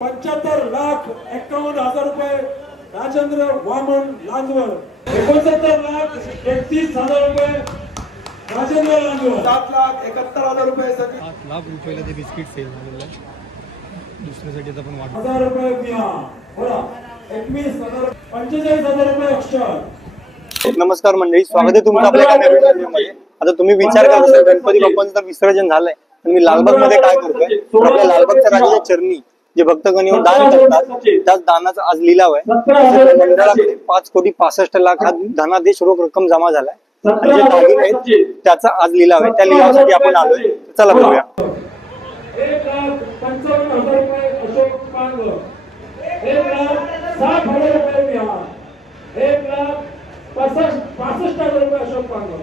75,51,000 रुपये राजेंद्र वामन लांजवळ। 69,31,000 रुपये राजेंद्र लांजवळ। 7,71,000 रुपये। 7 लाख रुपयाला ते बिस्किट सेल झालेलं आहे। दुसऱ्यासाठी आता पण 1000 रुपये बिया बोला 21,000 45,000 रुपये अक्षर। नमस्कार मंडळी, स्वागत आहे तुमचं आपल्या एका नवीन व्हिडिओमध्ये। आता तुम्ही विचार करत असाल गणपती बाप्पांचं विसर्जन झालंय आणि मी लालबाग मध्ये काय करतोय, आपल्या लालबागच्या राजाच्या चरणी जे भक्तगण येऊन दान करतात त्याच दानाचा आज लिलाव आहे। मंडळाकडे 5,65,00,000 हा धनादेश रोख रक्कम जमा झालाय आणि जे दागिने आहेत त्याचा आज लिलाव आहे। त्या लिलावासाठी आपण आलोय, चला बघूया। 1,55,000 रुपये अशोक पांगव। 1,60,000 रुपये बिहार। 1,65,000 रुपये अशोक पांगव।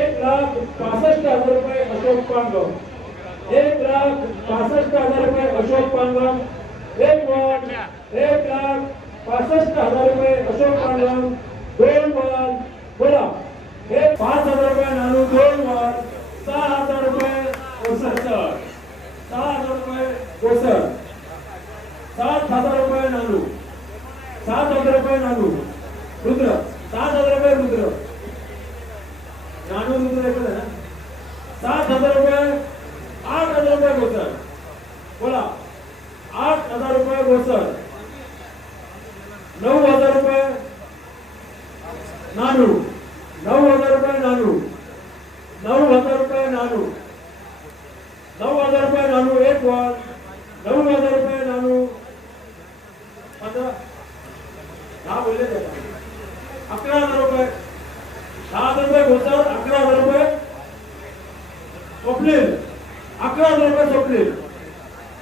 1,65,000 रुपये अशोक पांगव। 1,65,000 रुपये अशोक पांगव। 1,65,000 रुपये अशोक पांगव। 2 वर बोला 5,000 रुपये नानू। 2 वर 6,000 रुपये कोसर। 6,000 रुपये कोसर। 7,000 रुपये नानू। 7,000 रुपये नानू। रुद्र 7,000 रुपये रुद्र। नानू रुद्र एकच आहे ना। 7,000 रुपये 8,000 रुपये कोसर। बोला 8,000 रुपये कोसर। 9,000 रुपये नानू। 9,000 रुपये नानू। 9,000 रुपये नानू। 9,000 रुपये नानू। 1 वर 9,000 रुपये नानू। 15 हा बोलले 11,000 रुपये। 10,000 रुपये कोसर। 11,000 रुपये स्वप्नील। 11,000 रुपये स्वप्नील।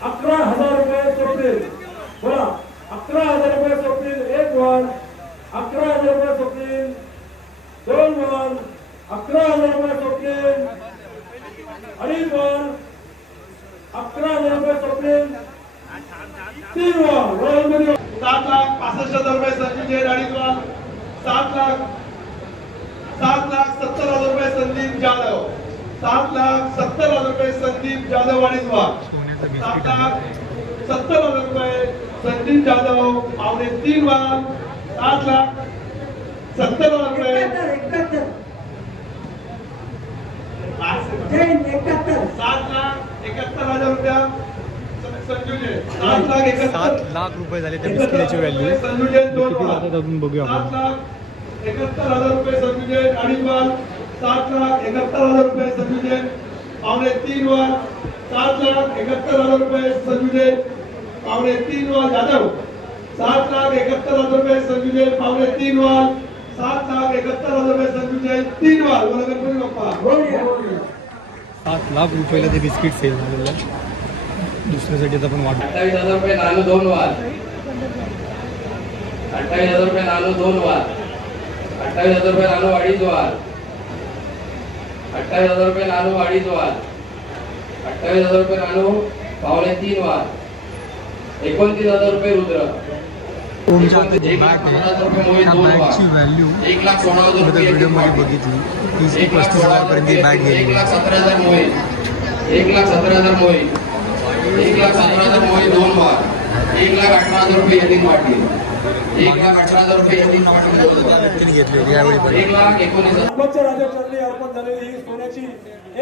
11,000 रुपये स्वप्नील। बोला 11,000 रुपये स्वप्नील। 1 वर 11,000 रुपये स्वप्नील। 2 वर 11,000 रुपये स्वप्नील। 2.5 वर 11,000 रुपये स्वप्नील। 3 वर 7,65,000 रुपये संदीप जैन। 2.5 वर 7,70,000 रुपये संदीप जाधव। 7,70,000 रुपये संदीप जाधव। 2.5 वर 7,70,000 रुपये संदीप जाधव। 3 वर 7,70,000 रुपये 7,71,000 रुपये संजू जैन। 7 लाख रुपये झाले त्या बिस्किटाची व्हॅल्यू। संजू जैन। 2 किती जातात अजून बघूया आपण। 7,71,000 रुपये संजू जैन। 2.5 वर 7,71,000 रुपये संजू जैन। 3 वर 7,71,000 रुपये संजू जैन। 3 वर जाधव 7,71,000 रुपये संजू जैन। 3 वर 7,71,000 रुपये संजू जैन। 3 वर बोला गणपती बाप्पा। 7 लाख रुपयाला ते बिस्किट सेल झालेलं आहे। दुसऱ्यासाठी आता पण 28,000 रुपये नानू। 2 वर 28,000 रुपये नानू। 2 वर 28,000 रुपये नानू। 2.5 वर 28,000 रुपये नानू। 2.5 वर 28,000 रुपये नानू। 3 वर 29,000 रुपये रुद्र। 1,15,000 रुपये मोहित। 2 वर व्हॅल्यू 1,16,000 रुपये व्हिडिओमध्ये बघितली 30,000-35,000 पर्यंत बॅट गेली। 1,17,000 मोहित। 1,17,000 मोहित। 1,17,000 मोहित। 2 वर 1,18,000 रुपये यतीन पाटील। 1,18,000 रुपये यतीन पाटील घेतलेली यावेळी 1,19,000 बाप्पाच्या राजाचरणी अर्पण झालेली ही सोन्याची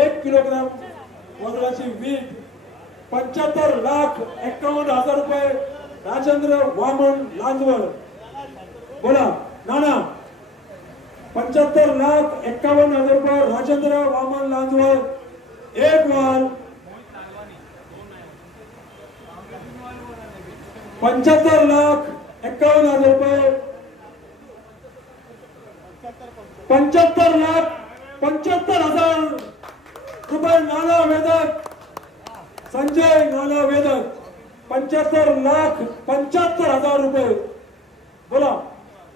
1 किलोग्राम वजनाची वीट 75,51,000 रुपये राजेंद्र वामन लांजवळ। बोला नाना 75,51,000 रुपये राजेंद्र वामन लांजवळ। 1 वर 75,51,000 रुपये। 75,75,000 रुपये नाना वेदक संजय नाना वेदक। 75,75,000 रुपये बोला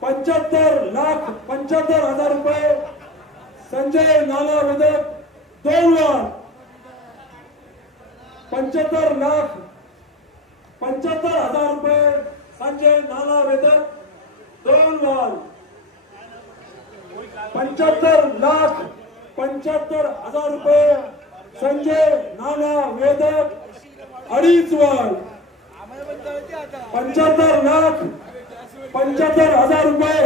75,75,000 रुपये संजय नाना वेदक। 2 वर 75,75,000 रुपये संजय नाना वेदक। 2 वर 75,75,000 रुपये संजय नाना वेदक। 2.5 वर 75,75,000 रुपये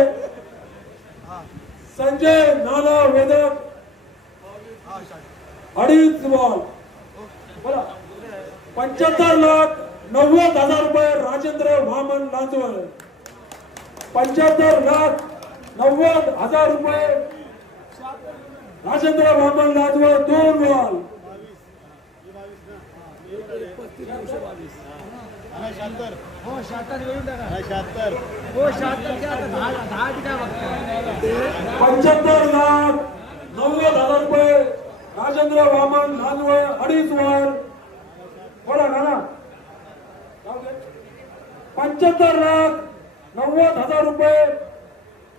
संजय नाना वेदक 2.5 बॉल बोला 75,90,000 रुपये राजेंद्र वामन लांजवळ 75,90,000 रुपये राजेंद्र वामन लांजवळ 2 बॉल 75,90,000 रुपये राजेंद्र वामन लांजवळ 2.5 बॉल बोला ना 75,90,000 रुपये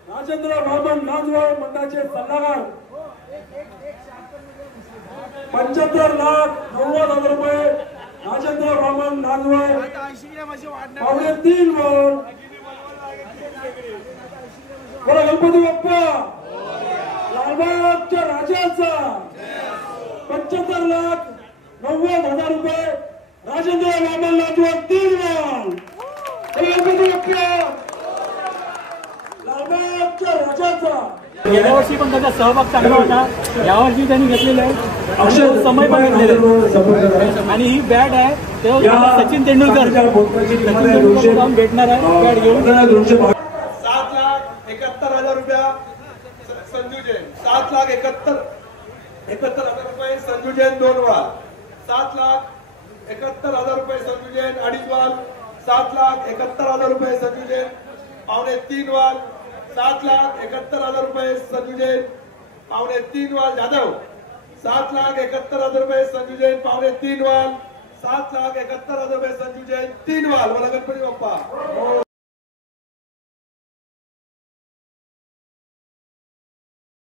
राजेंद्र वामन लांजवळ मंडळाचे सल्लागार 75,90,000 रुपये राजेंद्र वामन लांजवळ 3.5 बॉल बोला गणपती बाप्पा लालबागच्या राजाचा 75,90,000 रुपये राजेंद्र वामन लांजवळ 3 बॉल गणपती बाप्पा लालबागच्या राजाचा गेल्या वर्षी पण त्याचा सहभाग चांगला होता यावर्षी त्यांनी घेतलेला आहे अक्षर समय पण घेतलेला आहे आणि ही बॅट आहे तेव्हा सचिन तेंडुलकर भेटणार आहे बॅट घेऊन 7,71,000 रुपया संजू जैन 7,71,000 रुपये संजू जैन 2 बॉल 7,71,000 रुपये संजू जैन 2.5 बॉल 7,71,000 रुपये संजू जैन 3.5 बॉल 7,71,000 रुपये संजू जैन 3.5 बॉल जाधव 7,71,000 रुपये संजू जैन 3.5 बॉल 7,71,000 रुपये संजू जैन 3 बॉल बोला गणपती बाप्पा